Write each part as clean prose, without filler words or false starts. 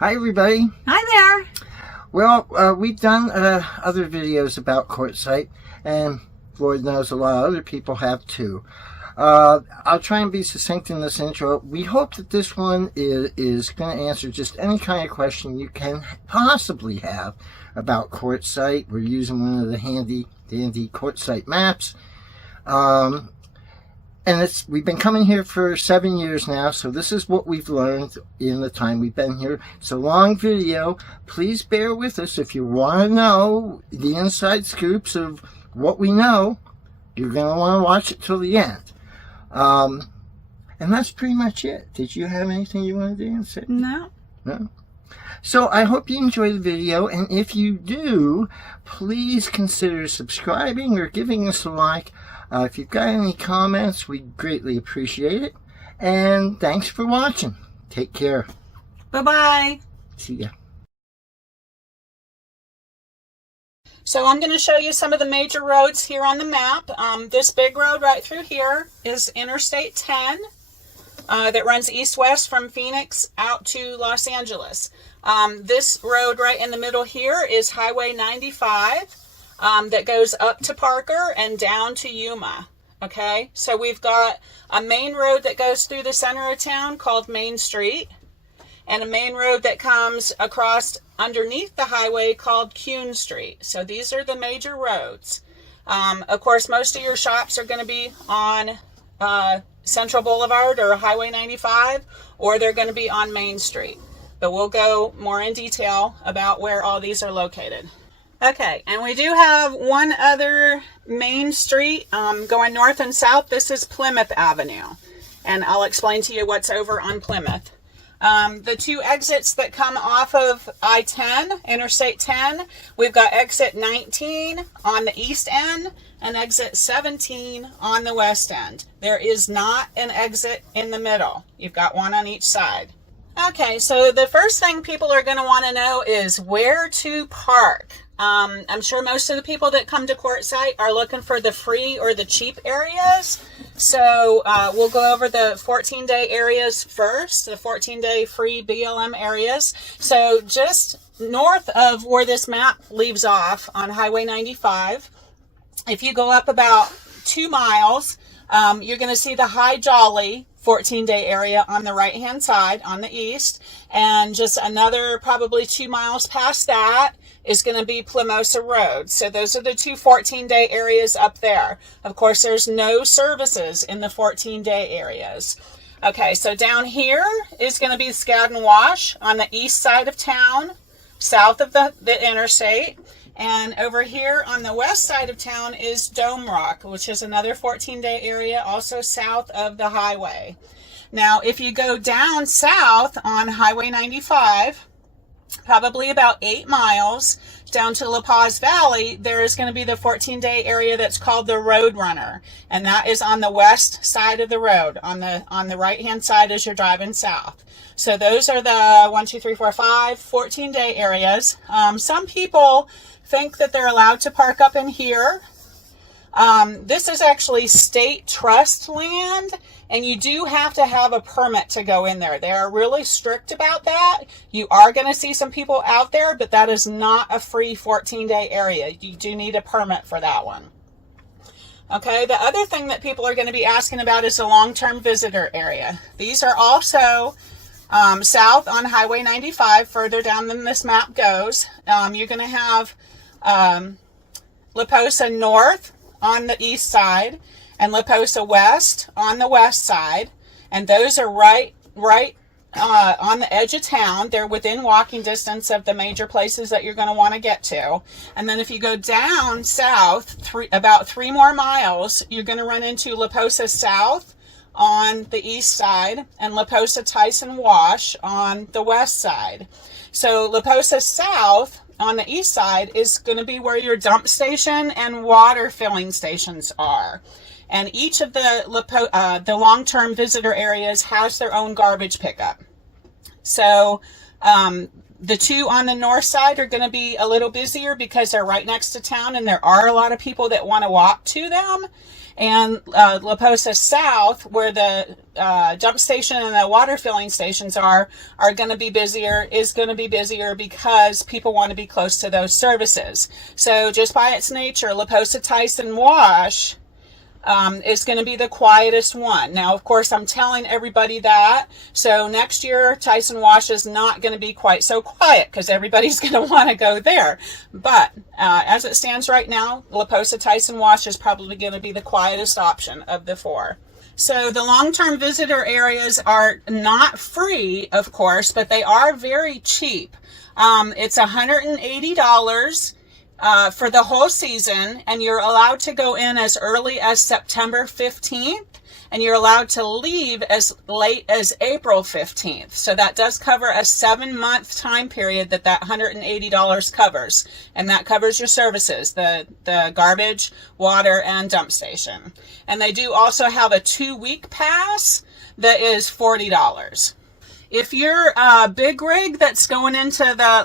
Hi everybody. Hi there. Well, we've done other videos about Quartzsite, and Lord knows a lot of other people have too. I'll try and be succinct in this intro. We hope that this one is going to answer just any kind of question you can possibly have about Quartzsite. We're using one of the handy dandy Quartzsite maps. And we've been coming here for 7 years now, so this is what we've learned in the time we've been here. It's a long video. Please bear with us. If you want to know the inside scoops of what we know, you're going to want to watch it till the end. And that's pretty much it. Did you have anything you wanted to answer? No. No? So I hope you enjoy the video, and if you do, please consider subscribing or giving us a like. If you've got any comments, we greatly appreciate it. And thanks for watching. Take care. Bye-bye. See ya. So I'm going to show you some of the major roads here on the map. This big road right through here is Interstate 10 that runs east-west from Phoenix out to Los Angeles. This road right in the middle here is Highway 95. That goes up to Parker and down to Yuma. Okay, so we've got a main road that goes through the center of town called Main Street, and a main road that comes across underneath the highway called Kuehn Street. So these are the major roads. Of course, most of your shops are going to be on Central Boulevard or Highway 95, or they're going to be on Main Street. But we'll go more in detail about where all these are located. Okay, and we do have one other main street going north and south. This is Plymouth Avenue, and I'll explain to you what's over on Plymouth. The two exits that come off of I-10, Interstate 10, we've got exit 19 on the east end and exit 17 on the west end. There is not an exit in the middle. You've got one on each side. Okay, so the first thing people are going to want to know is where to park. I'm sure most of the people that come to Quartzsite are looking for the free or the cheap areas. So we'll go over the 14-day areas first, the 14-day free BLM areas. So just north of where this map leaves off on Highway 95, if you go up about 2 miles, you're going to see the High Jolly 14-day area on the right-hand side on the east. And just another probably 2 miles past that is going to be Plomosa Road. So those are the two 14-day areas up there. Of course, there's no services in the 14-day areas. Okay, so down here is going to be Scaddan Wash on the east side of town, south of the interstate. And over here on the west side of town is Dome Rock, which is another 14-day area, also south of the highway. Now, if you go down south on Highway 95, probably about 8 miles down to La Paz Valley, there is going to be the 14-day area that's called the Roadrunner, and that is on the west side of the road, on the right-hand side as you're driving south. So those are the 14-day areas. Some people think that they're allowed to park up in here. This is actually state trust land, and you do have to have a permit to go in there. They are really strict about that. You are going to see some people out there, but that is not a free 14-day area. You do need a permit for that one. Okay, the other thing that people are going to be asking about is the long-term visitor area. These are also south on Highway 95, further down than this map goes. You're going to have La Posa North on the east side and La Posa West on the west side, and those are right on the edge of town. They're within walking distance of the major places that you're going to want to get to. And then if you go down south about 3 more miles, you're going to run into La Posa South on the east side and La Posa Tyson Wash on the west side. So La Posa South on the east side is going to be where your dump station and water filling stations are. And each of the long-term visitor areas has their own garbage pickup. So The two on the north side are going to be a little busier because they're right next to town, and there are a lot of people that want to walk to them. And La Posa South, where the dump station and the water filling stations are going to be busier, because people want to be close to those services. So just by its nature, La Posa Tyson Wash is going to be the quietest one. Now, of course, I'm telling everybody that. So next year, Tyson Wash is not going to be quite so quiet because everybody's going to want to go there. But as it stands right now, La Posa Tyson Wash is probably going to be the quietest option of the four. So the long-term visitor areas are not free, of course, but they are very cheap. It's $180. For the whole season, and you're allowed to go in as early as September 15th, and you're allowed to leave as late as April 15th. So that does cover a 7-month time period that $180 covers, and that covers your services, the garbage, water, and dump station. And they do also have a 2-week pass that is $40. If you're a big rig that's going into the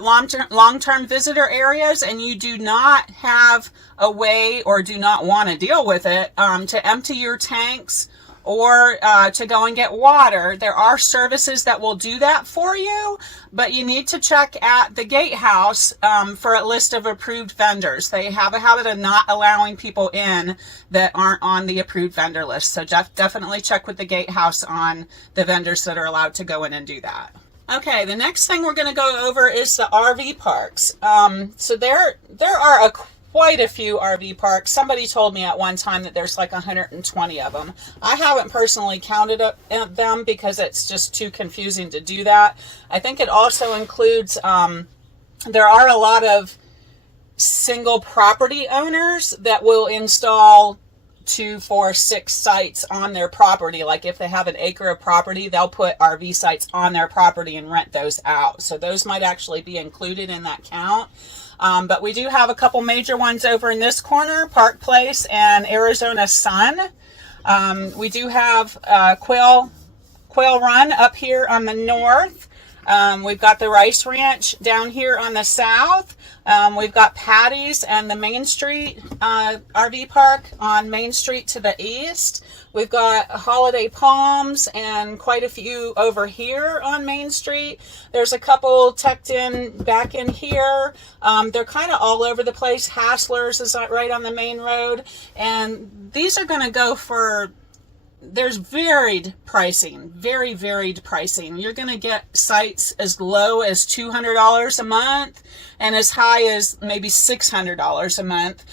long-term visitor areas and you do not have a way or do not want to deal with it to empty your tanks or to go and get water, there are services that will do that for you, but you need to check at the gatehouse for a list of approved vendors. They have a habit of not allowing people in that aren't on the approved vendor list. So definitely check with the gatehouse on the vendors that are allowed to go in and do that. Okay, the next thing we're going to go over is the RV parks. So there are quite a few RV parks. Somebody told me at one time that there's like 120 of them. I haven't personally counted them because it's just too confusing to do that. I think it also includes, there are a lot of single property owners that will install 2, 4, 6 sites on their property. Like if they have an acre of property, they'll put RV sites on their property and rent those out. So those might actually be included in that count. But we do have a couple major ones over in this corner, Park Place and Arizona Sun. We do have Quail Run up here on the north. We've got the Rice Ranch down here on the south. We've got Patty's and the Main Street RV Park on Main Street to the east. We've got Holiday Palms and quite a few over here on Main Street. There's a couple tucked in back in here. They're kind of all over the place. Hassler's is right on the main road. And these are going to go for... There's varied pricing, very varied pricing. You're going to get sites as low as $200 a month and as high as maybe $600 a month.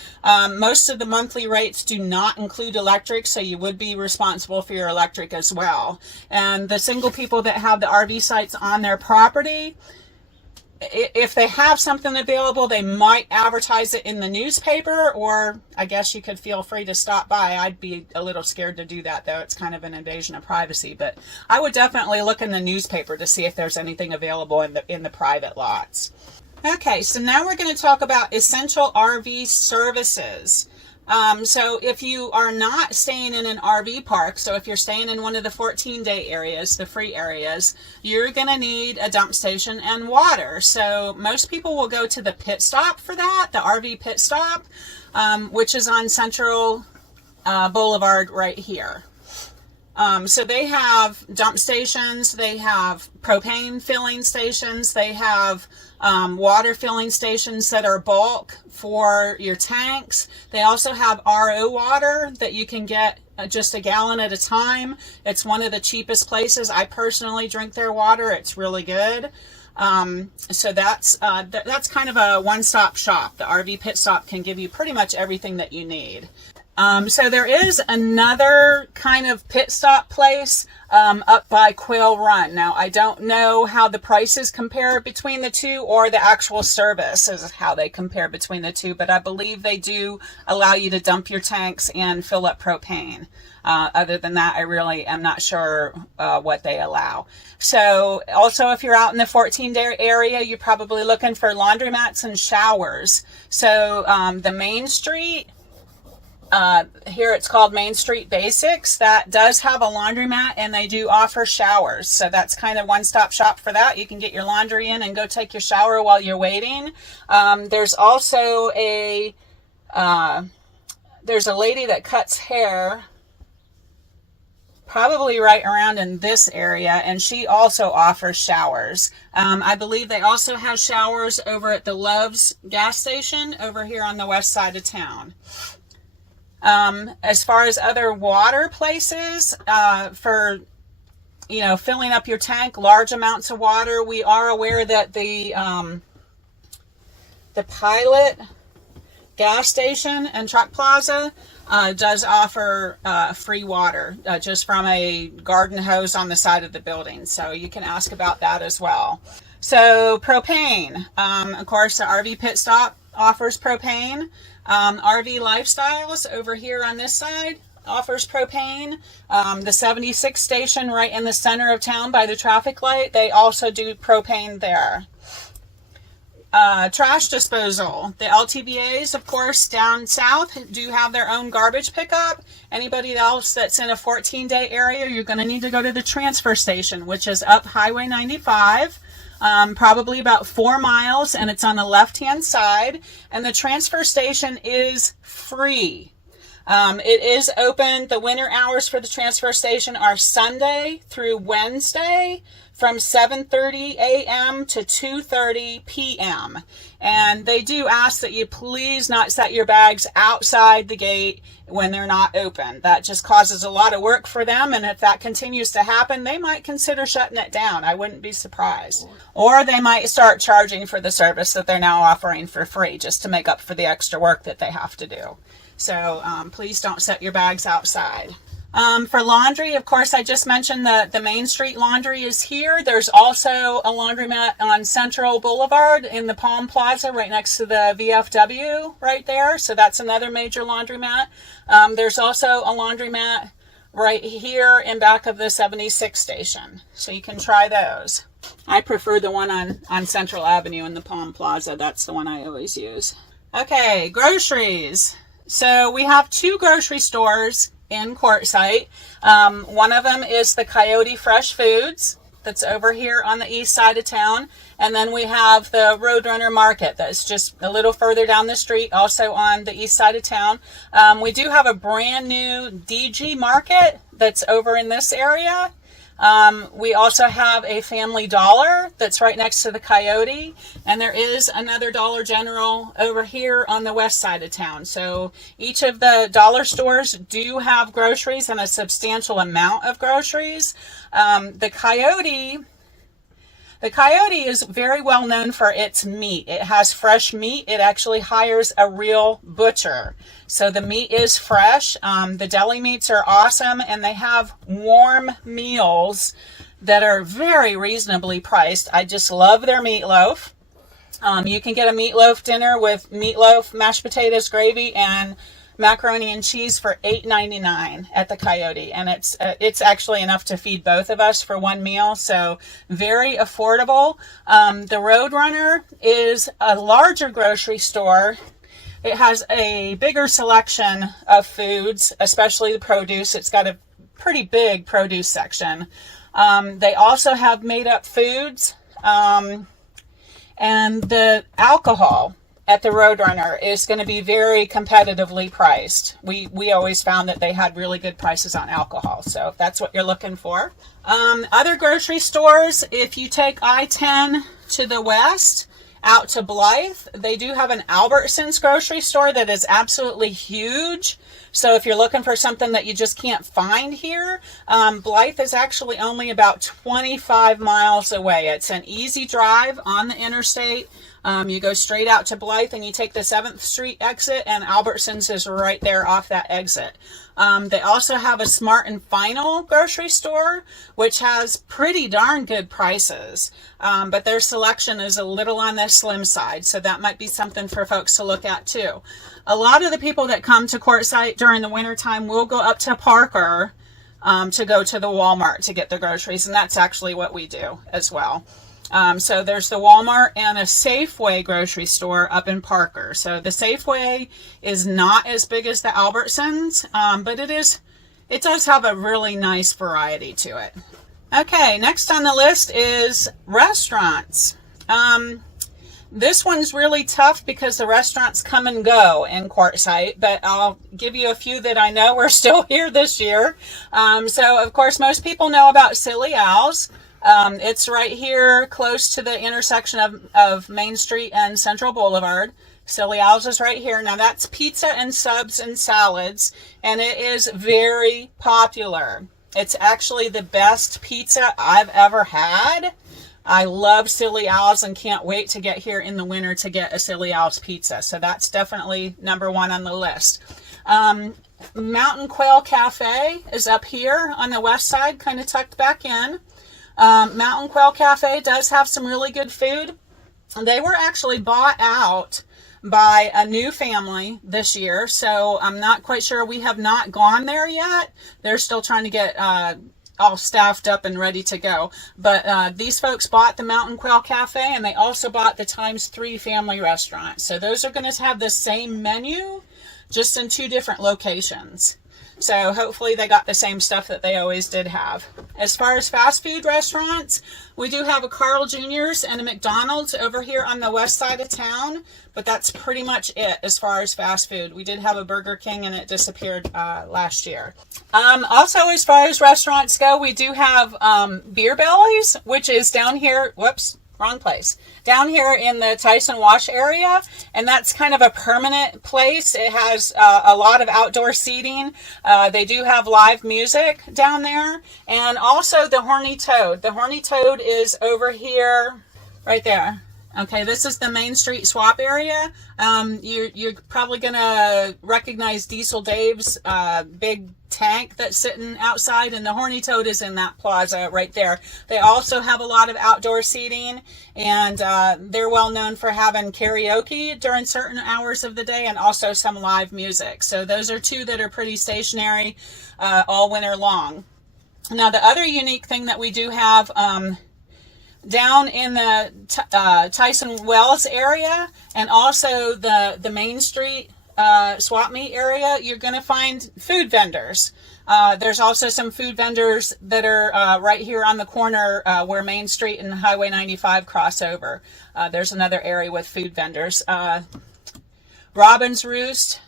Most of the monthly rates do not include electric, so you would be responsible for your electric as well. And the single people that have the RV sites on their property, if they have something available, they might advertise it in the newspaper, or I guess you could feel free to stop by. I'd be a little scared to do that, though. It's kind of an invasion of privacy, but I would definitely look in the newspaper to see if there's anything available in the private lots. Okay, so now we're going to talk about essential RV services. So if you are not staying in an RV park, so if you're staying in one of the 14-day areas, the free areas, you're going to need a dump station and water. So most people will go to the pit stop for that, the RV pit stop, which is on Central Boulevard right here. So they have dump stations, they have propane filling stations, they have water filling stations that are bulk for your tanks. They also have RO water that you can get just a gallon at a time. It's one of the cheapest places. I personally drink their water. It's really good. So that's kind of a one-stop shop. The RV pit stop can give you pretty much everything that you need. So there is another kind of pit stop place up by Quail Run. Now, I don't know how the prices compare between the two, or the actual service is how they compare between the two, but I believe they do allow you to dump your tanks and fill up propane. Other than that, I really am not sure what they allow. So also, if you're out in the 14-day area, you're probably looking for laundromats and showers. So the Main Street Here it's called Main Street Basics. That does have a laundromat, and they do offer showers. So that's kind of one-stop shop for that. You can get your laundry in and go take your shower while you're waiting. There's also there's a lady that cuts hair probably right around in this area, and she also offers showers. I believe they also have showers over at the Love's gas station over here on the west side of town. As far as other water places, for, you know, filling up your tank, large amounts of water, we are aware that the Pilot gas station and truck plaza does offer free water just from a garden hose on the side of the building. So you can ask about that as well. So propane, of course, the RV Pit Stop offers propane. RV Lifestyles over here on this side offers propane. The 76 station right in the center of town by the traffic light, they also do propane there. Trash disposal. The LTVAs, of course, down south do have their own garbage pickup. Anybody else that's in a 14-day area, you're going to need to go to the transfer station, which is up Highway 95. Probably about 4 miles, and it's on the left-hand side. And the transfer station is free. It is open. The winter hours for the transfer station are Sunday through Wednesday from 7:30 a.m. to 2:30 p.m. And they do ask that you please not set your bags outside the gate when they're not open. That just causes a lot of work for them, and if that continues to happen, they might consider shutting it down. I wouldn't be surprised. Or they might start charging for the service that they're now offering for free just to make up for the extra work that they have to do. So please don't set your bags outside. For laundry, of course, I just mentioned the Main Street Laundry is here. There's also a laundromat on Central Boulevard in the Palm Plaza right next to the VFW right there. So that's another major laundromat. There's also a laundromat right here in back of the 76 station. So you can try those. I prefer the one on Central Avenue in the Palm Plaza. That's the one I always use. Okay, groceries. So we have 2 grocery stores in Quartzsite. One of them is the Coyote Fresh Foods that's over here on the east side of town. And then we have the Roadrunner Market that's just a little further down the street, also on the east side of town. We do have a brand new DG Market that's over in this area. We also have a Family Dollar that's right next to the Coyote, and there is another Dollar General over here on the west side of town. So each of the dollar stores do have groceries and a substantial amount of groceries. The Coyote is very well known for its meat. It has fresh meat. It actually hires a real butcher. So the meat is fresh. The deli meats are awesome, and they have warm meals that are very reasonably priced. I just love their meatloaf. You can get a meatloaf dinner with meatloaf, mashed potatoes, gravy, and macaroni and cheese for $8.99 at the Coyote, and it's actually enough to feed both of us for one meal, so very affordable. The Roadrunner is a larger grocery store. It has a bigger selection of foods, especially the produce. It's got a pretty big produce section. They also have made-up foods, and the alcohol at the Roadrunner is going to be very competitively priced. We always found that they had really good prices on alcohol, so if that's what you're looking for. Other grocery stores, if you take I-10 to the west, out to Blythe, they do have an Albertsons grocery store that is absolutely huge. So if you're looking for something that you just can't find here, Blythe is actually only about 25 miles away. It's an easy drive on the interstate. You go straight out to Blythe and you take the 7th Street exit, and Albertsons is right there off that exit. They also have a Smart and Final grocery store, which has pretty darn good prices. But their selection is a little on the slim side, so that might be something for folks to look at too. A lot of the people that come to Quartzsite during the wintertime will go up to Parker to go to the Walmart to get the groceries, and that's actually what we do as well. So there's the Walmart and a Safeway grocery store up in Parker. So the Safeway is not as big as the Albertsons, but it does have a really nice variety to it. Okay, next on the list is restaurants. This one's really tough because the restaurants come and go in Quartzsite, but I'll give you a few that I know are still here this year. So, of course, most people know about Celia's. It's right here close to the intersection of Main Street and Central Boulevard. Celia's is right here. Now, that's pizza and subs and salads, and it is very popular. It's actually the best pizza I've ever had. I love Celia's and can't wait to get here in the winter to get a Celia's pizza. So that's definitely number one on the list. Mountain Quail Cafe is up here on the west side, kind of tucked back in. Mountain Quail Cafe does have some really good food. They were actually bought out by a new family this year, so I'm not quite sure. We have not gone there yet. They're still trying to get all staffed up and ready to go. But these folks bought the Mountain Quail Cafe, and they also bought the ×3 family restaurant. So those are going to have the same menu, just in 2 different locations. So hopefully they got the same stuff that they always did have. As far as fast food restaurants, we do have a Carl Jr.'s and a McDonald's over here on the west side of town, but that's pretty much it as far as fast food. We did have a Burger King and it disappeared last year. Also, as far as restaurants go, we do have Beer Bellies, which is down here. Whoops. Wrong place. Down here in the Tyson Wash area, and that's kind of a permanent place. It has a lot of outdoor seating. They do have live music down there, and also the Horny Toad. The Horny Toad is over here, right there. Okay, this is the Main Street swap area. You're probably gonna recognize Diesel Dave's big tank that's sitting outside, and the Horny Toad is in that plaza right there. They also have a lot of outdoor seating, and they're well known for having karaoke during certain hours of the day and also some live music. So those are 2 that are pretty stationary all winter long. Now, the other unique thing that we do have down in the Tyson Wells area and also the Main Street swap meet area, you're going to find food vendors. There's also some food vendors that are right here on the corner where Main Street and Highway 95 cross over. There's another area with food vendors. Robin's Roost,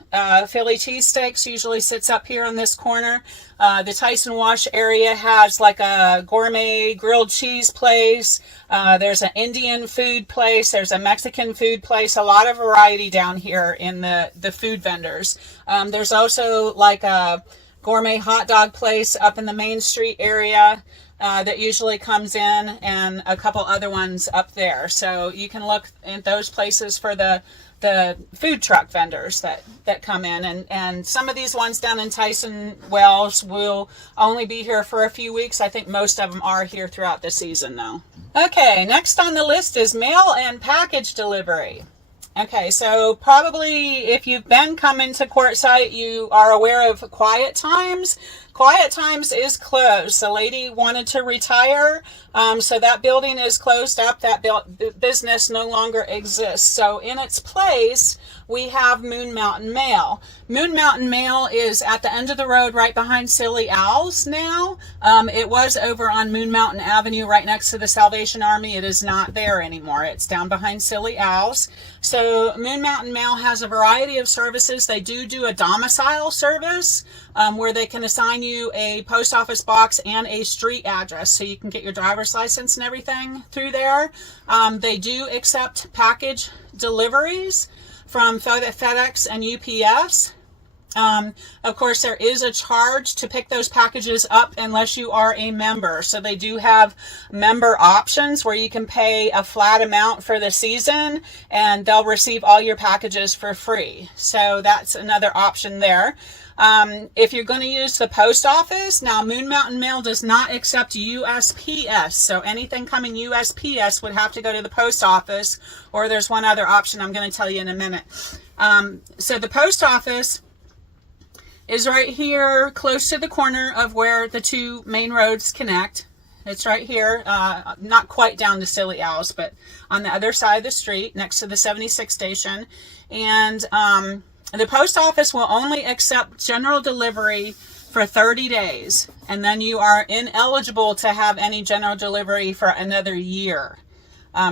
Philly cheesesteaks usually sits up here on this corner. The Tyson Wash area has like a gourmet grilled cheese place. There's an Indian food place. There's a Mexican food place. A lot of variety down here in the food vendors. There's also like a gourmet hot dog place up in the Main Street area that usually comes in, and a couple other ones up there. So you can look at those places for the food truck vendors that come in, and some of these ones down in Tyson Wells will only be here for a few weeks. I think most of them are here throughout the season though. Okay, next on the list is mail and package delivery. Okay, so probably if you've been coming to Quartzsite, you are aware of Quiet Times. Quiet Times is closed. The lady wanted to retire, so that building is closed up. That business no longer exists. So in its place, we have Moon Mountain Mail. Moon Mountain Mail is at the end of the road right behind Silly Owls now. It was over on Moon Mountain Avenue right next to the Salvation Army. It is not there anymore. It's down behind Silly Owls. So Moon Mountain Mail has a variety of services. They do a domicile service where they can assign you a post office box and a street address so you can get your driver's license and everything through there. They do accept package deliveries from FedEx and UPS. Of course, there is a charge to pick those packages up unless you are a member. So they do have member options where you can pay a flat amount for the season and they'll receive all your packages for free. So that's another option there. If you're going to use the post office, now Moon Mountain Mail does not accept USPS. So anything coming USPS would have to go to the post office, or there's one other option I'm going to tell you in a minute. So the post office is right here close to the corner of where the 2 main roads connect. It's right here, not quite down to Silly Owls, but on the other side of the street next to the 76 station. And the post office will only accept general delivery for 30 days. And then you are ineligible to have any general delivery for another year.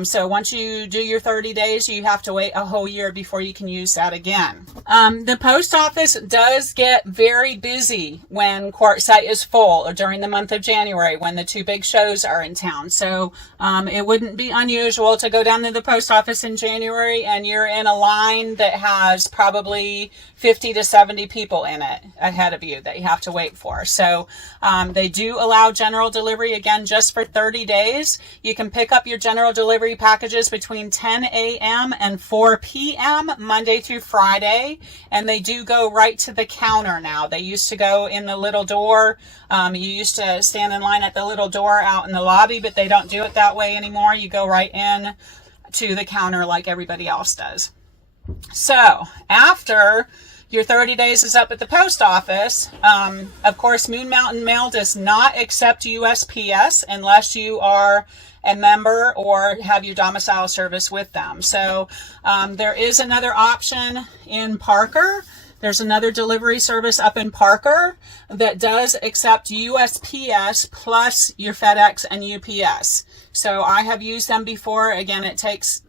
So once you do your 30 days, you have to wait a whole year before you can use that again. The post office does get very busy when Quartzsite is full, or during the month of January when the 2 big shows are in town. So it wouldn't be unusual to go down to the post office in January and you're in a line that has probably 50 to 70 people in it ahead of you that you have to wait for. So they do allow general delivery, again, just for 30 days. You can pick up your general delivery packages between 10 a.m. and 4 p.m. Monday through Friday, and they do go right to the counter now. They used to go in the little door. You used to stand in line at the little door out in the lobby, but they don't do it that way anymore. You go right in to the counter like everybody else does. So after your 30 days is up at the post office, of course, Moon Mountain Mail does not accept USPS unless you are a member or have your domicile service with them. So there is another option in Parker. There's another delivery service up in Parker that does accept USPS plus your FedEx and UPS. So I have used them before. Again,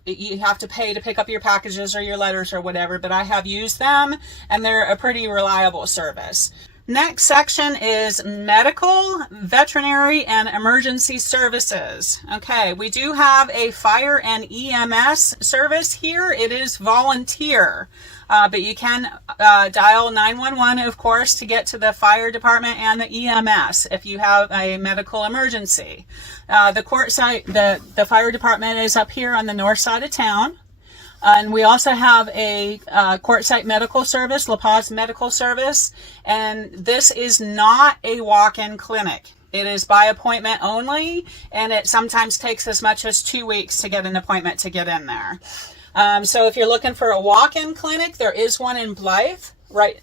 you have to pay to pick up your packages or your letters or whatever, but I have used them and they're a pretty reliable service. Next section is medical, veterinary, and emergency services. Okay, we do have a fire and EMS service here. It is volunteer, but you can dial 911, of course, to get to the fire department and the EMS if you have a medical emergency. The Quartzsite, the fire department is up here on the north side of town. And we also have a Quartzsite medical service, La Paz medical service, and this is not a walk-in clinic. It is by appointment only, and it sometimes takes as much as 2 weeks to get an appointment to get in there. So if you're looking for a walk-in clinic, there is one in Blythe, right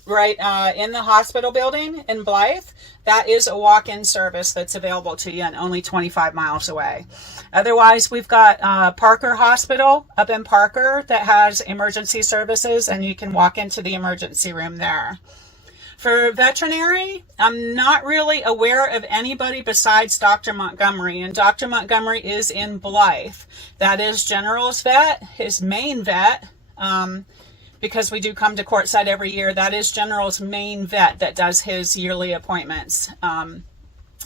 in the hospital building in Blythe. That is a walk-in service that's available to you and only 25 miles away. Otherwise, we've got Parker Hospital up in Parker that has emergency services, and you can walk into the emergency room there. For veterinary, I'm not really aware of anybody besides Dr. Montgomery, and Dr. Montgomery is in Blythe. That is General's vet, his main vet. Because we do come to Quartzsite every year, that is General's main vet that does his yearly appointments.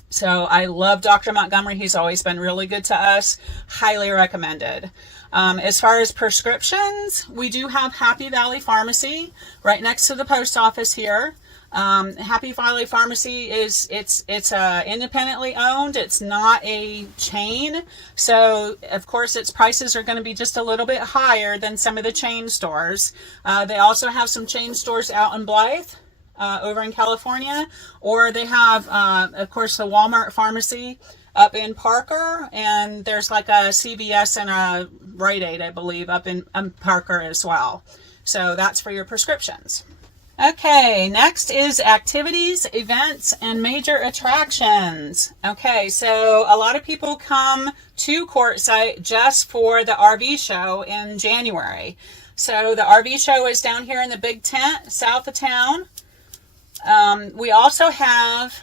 So I love Dr. Montgomery. He's always been really good to us. Highly recommended. As far as prescriptions, we do have Happy Valley Pharmacy right next to the post office here. Happy Valley Pharmacy it's independently owned. It's not a chain. So of course its prices are going to be just a little bit higher than some of the chain stores. They also have some chain stores out in Blythe, over in California, or they have, of course, the Walmart pharmacy up in Parker, and there's like a CVS and a Rite Aid, I believe, up in Parker as well. So that's for your prescriptions. Okay, next is activities, events, and major attractions. Okay, so a lot of people come to Quartzsite just for the RV show in January. So the RV show is down here in the big tent south of town. We also have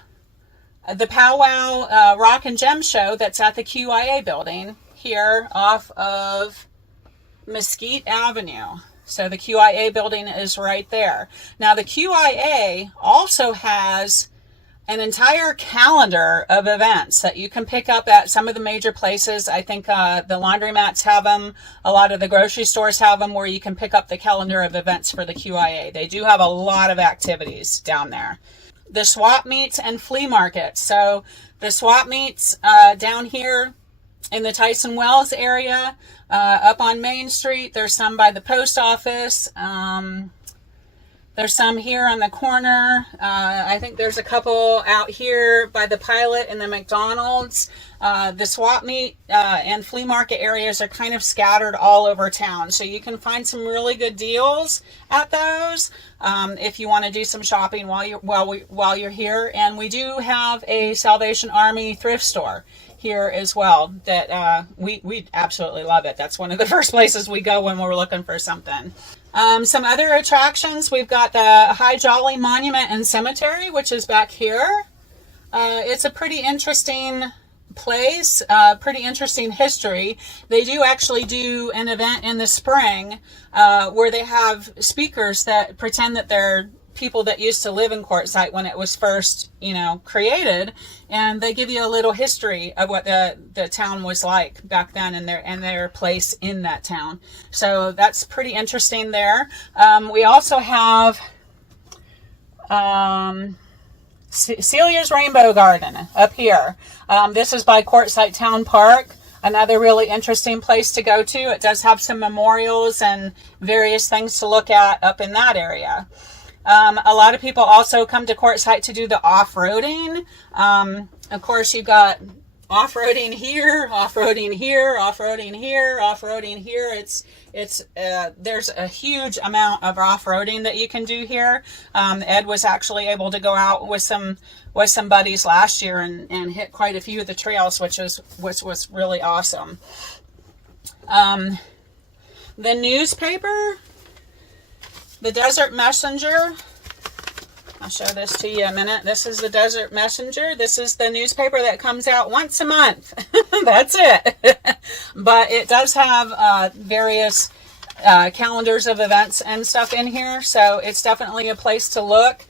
the Pow-Wow Rock and Gem show that's at the QIA building here off of Mesquite Avenue. So the QIA building is right there. Now the QIA also has an entire calendar of events that you can pick up at some of the major places. I think the laundromats have them. A lot of the grocery stores have them where you can pick up the calendar of events for the QIA. They do have a lot of activities down there. The swap meets and flea markets. So the swap meets down here in the Tyson Wells area, up on Main Street. There's some by the post office. There's some here on the corner. I think there's a couple out here by the Pilot and the McDonald's. The swap meet and flea market areas are kind of scattered all over town. So you can find some really good deals at those if you want to do some shopping while you're here. And we do have a Salvation Army thrift store here as well that we absolutely love it. That's one of the first places we go when we're looking for something. Some other attractions, we've got the High Jolly Monument and Cemetery, which is back here. It's a pretty interesting place, pretty interesting history. They do actually do an event in the spring where they have speakers that pretend that they're people that used to live in Quartzsite when it was first, created, and they give you a little history of what the town was like back then and their place in that town. So that's pretty interesting there. We also have Celia's Rainbow Garden up here. This is by Quartzsite Town Park. Another really interesting place to go to. It does have some memorials and various things to look at up in that area. A lot of people also come to Quartzsite to do the off-roading. Of course, you've got off-roading here, off-roading here, off-roading here, off-roading here. There's a huge amount of off-roading that you can do here. Ed was actually able to go out with some buddies last year and hit quite a few of the trails, which was really awesome. The newspaper, the Desert Messenger. I'll show this to you in a minute. This is the Desert Messenger. This is the newspaper that comes out once a month. That's it. But it does have various calendars of events and stuff in here. So it's definitely a place to look.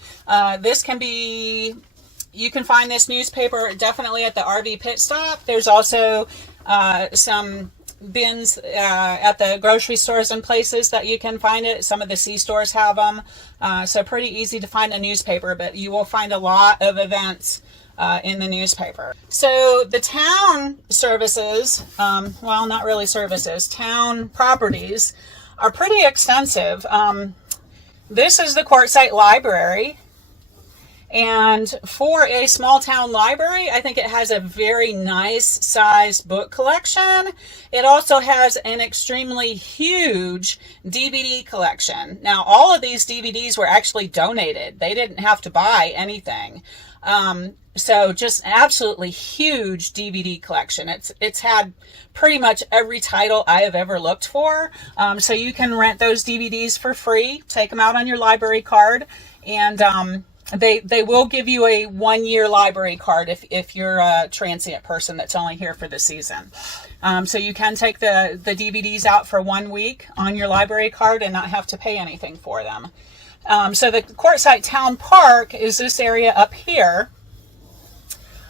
You can find this newspaper definitely at the RV pit stop. There's also some bins at the grocery stores and places that you can find it. Some of the C-stores have them. So pretty easy to find a newspaper, but you will find a lot of events in the newspaper. So the town services, well, not really services, town properties are pretty extensive. This is the Quartzsite Library. And for a small town library, I think it has a very nice sized book collection. It also has an extremely huge DVD collection. Now, all of these DVDs were actually donated. They didn't have to buy anything. So just absolutely huge DVD collection. It's had pretty much every title I have ever looked for. So you can rent those DVDs for free, take them out on your library card, and they will give you a 1-year library card if you're a transient person that's only here for the season. So you can take the DVDs out for 1 week on your library card and not have to pay anything for them. So the Quartzsite Town Park is this area up here.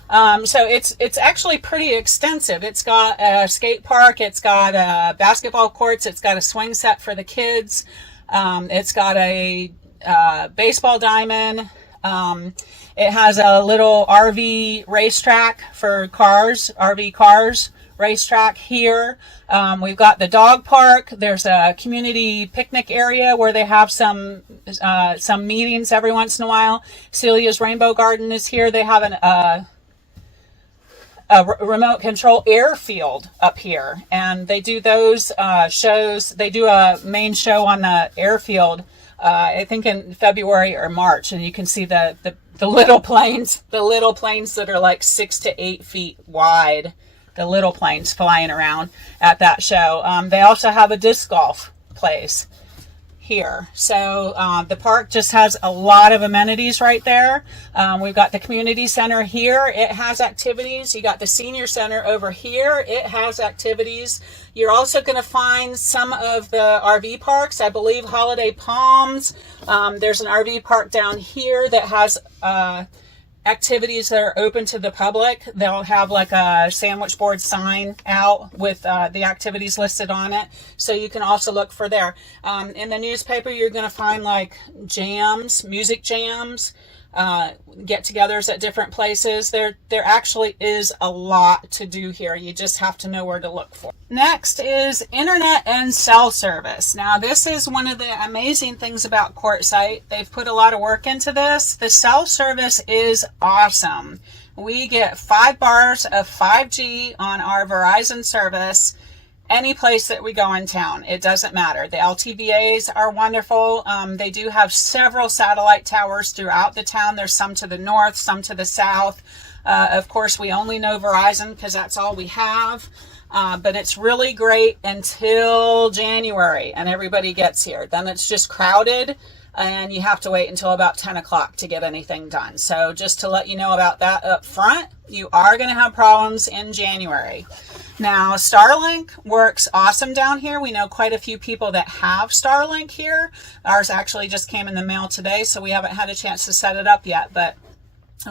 So it's actually pretty extensive. It's got a skate park, it's got basketball courts, it's got a swing set for the kids, it's got a baseball diamond. It has a little RV racetrack for cars, RV cars racetrack here. We've got the dog park. There's a community picnic area where they have some meetings every once in a while. Celia's Rainbow Garden is here. They have a remote control airfield up here, and they do those shows. They do a main show on the airfield, I think in February or March, and you can see the little planes, that are like 6 to 8 feet wide, the little planes flying around at that show. They also have a disc golf place here. So the park just has a lot of amenities right there. We've got the community center here. It has activities. You got the senior center over here. It has activities. You're also going to find some of the RV parks. I believe Holiday Palms. There's an RV park down here that has activities that are open to the public. They'll have like a sandwich board sign out with the activities listed on it, so you can also look for there. In the newspaper, you're going to find like jams, music jams, get-togethers at different places. There actually is a lot to do here. You just have to know where to look for. Next is internet and cell service. Now, this is one of the amazing things about Quartzsite. They've put a lot of work into this. The cell service is awesome. We get 5 bars of 5G on our Verizon service any place that we go in town. It doesn't matter. The LTVAs are wonderful. They do have several satellite towers throughout the town. There's some to the north, some to the south. Of course, we only know Verizon because that's all we have. But it's really great until January and everybody gets here. Then it's just crowded and you have to wait until about 10 o'clock to get anything done. So just to let you know about that up front, you are going to have problems in January. Now, Starlink works awesome down here. We know quite a few people that have Starlink here. Ours actually just came in the mail today, so we haven't had a chance to set it up yet, but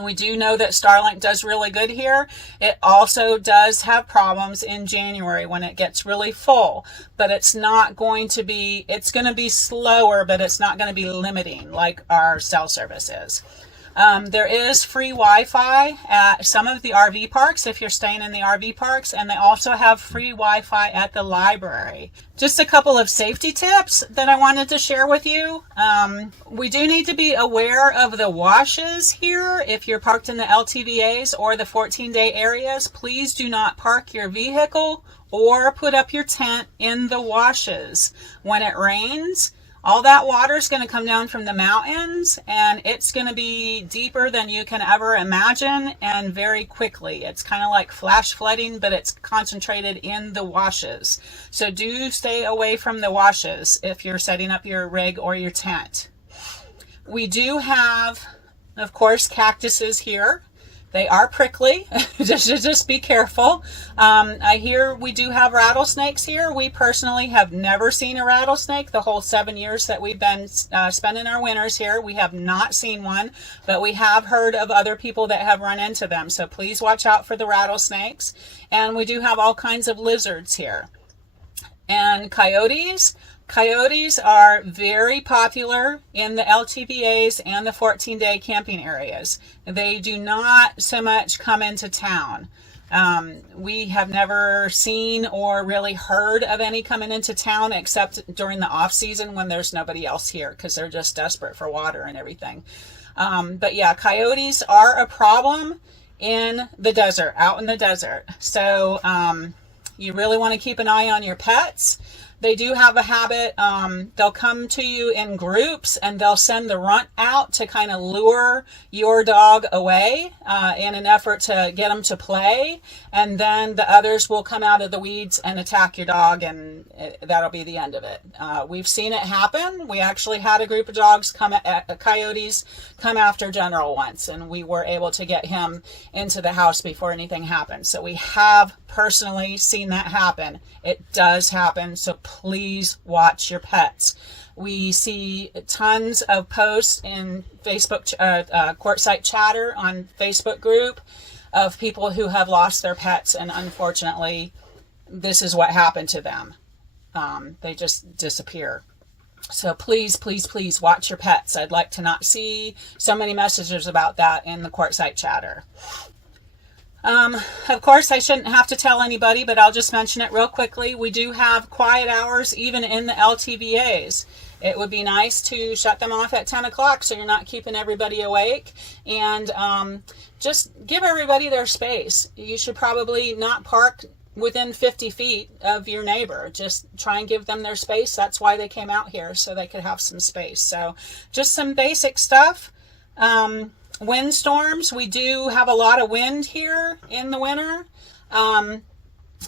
we do know that Starlink does really good here. It also does have problems in January when it gets really full, but it's not going to be, it's going to be slower, but it's not going to be limiting like our cell service is. There is free Wi-Fi at some of the RV parks if you're staying in the RV parks, and they also have free Wi-Fi at the library. Just a couple of safety tips that I wanted to share with you. We do need to be aware of the washes here. If you're parked in the LTVAs or the 14-day areas, please do not park your vehicle or put up your tent in the washes. When it rains, all that water is going to come down from the mountains, and it's going to be deeper than you can ever imagine and very quickly. It's kind of like flash flooding, but it's concentrated in the washes. So do stay away from the washes if you're setting up your rig or your tent. We do have, of course, cactuses here. They are prickly. just be careful. I hear we do have rattlesnakes here. We personally have never seen a rattlesnake. The whole 7 years that we've been spending our winters here, we have not seen one, but we have heard of other people that have run into them. So please watch out for the rattlesnakes. And we do have all kinds of lizards here. And coyotes. Coyotes are very popular in the LTVAs and the 14-day camping areas. They do not so much come into town. We have never seen or really heard of any coming into town except during the off season when there's nobody else here because they're just desperate for water and everything. But yeah, coyotes are a problem in the desert, out in the desert. So you really want to keep an eye on your pets. They do have a habit, they'll come to you in groups and they'll send the runt out to kind of lure your dog away in an effort to get them to play. And then the others will come out of the weeds and attack your dog, and that'll be the end of it. We've seen it happen. We actually had a group of dogs coyotes come after General once, and we were able to get him into the house before anything happened. So we have personally seen that happen. It does happen, so please watch your pets. We see tons of posts in Facebook, Quartzsite chatter on Facebook group of people who have lost their pets, and unfortunately, this is what happened to them. They just disappear. So please, please, please watch your pets. I'd like to not see so many messages about that in the Quartzsite chatter. Of course, I shouldn't have to tell anybody, but I'll just mention it real quickly. We do have quiet hours even in the LTVAs. It would be nice to shut them off at 10 o'clock so you're not keeping everybody awake, and just give everybody their space. You should probably not park within 50 feet of your neighbor. Just try and give them their space. That's why they came out here, so they could have some space. So just some basic stuff. Windstorms, we do have a lot of wind here in the winter.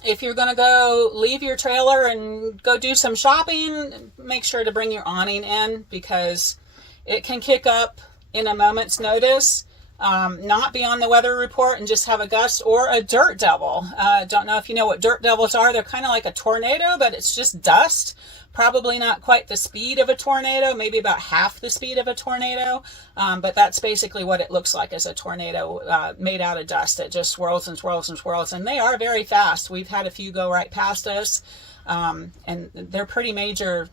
If you're going to go leave your trailer and go do some shopping, make sure to bring your awning in because it can kick up in a moment's notice. Not be on the weather report and just have a gust or a dirt devil. Don't know if you know what dirt devils are. They're kind of like a tornado, but it's just dust. Probably not quite the speed of a tornado, maybe about half the speed of a tornado. But that's basically what it looks like as a tornado made out of dust. It just swirls and swirls and swirls. And they are very fast. We've had a few go right past us. And they're pretty major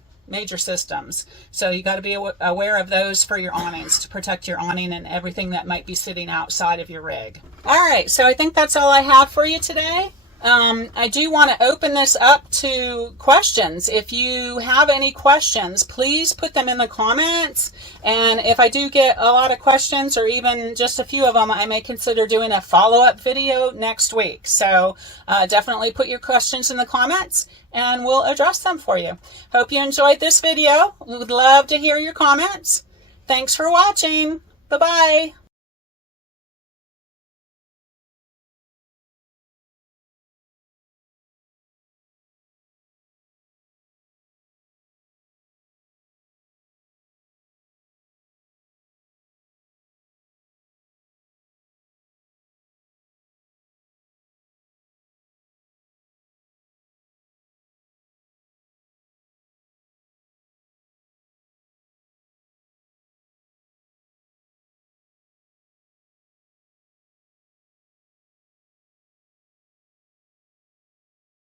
systems. So you got to be aware of those for your awnings to protect your awning and everything that might be sitting outside of your rig. All right, so I think that's all I have for you today. I do want to open this up to questions. If you have any questions, please put them in the comments. And if I do get a lot of questions or even just a few of them, I may consider doing a follow-up video next week. So definitely put your questions in the comments and we'll address them for you. Hope you enjoyed this video. We would love to hear your comments. Thanks for watching. Bye-bye.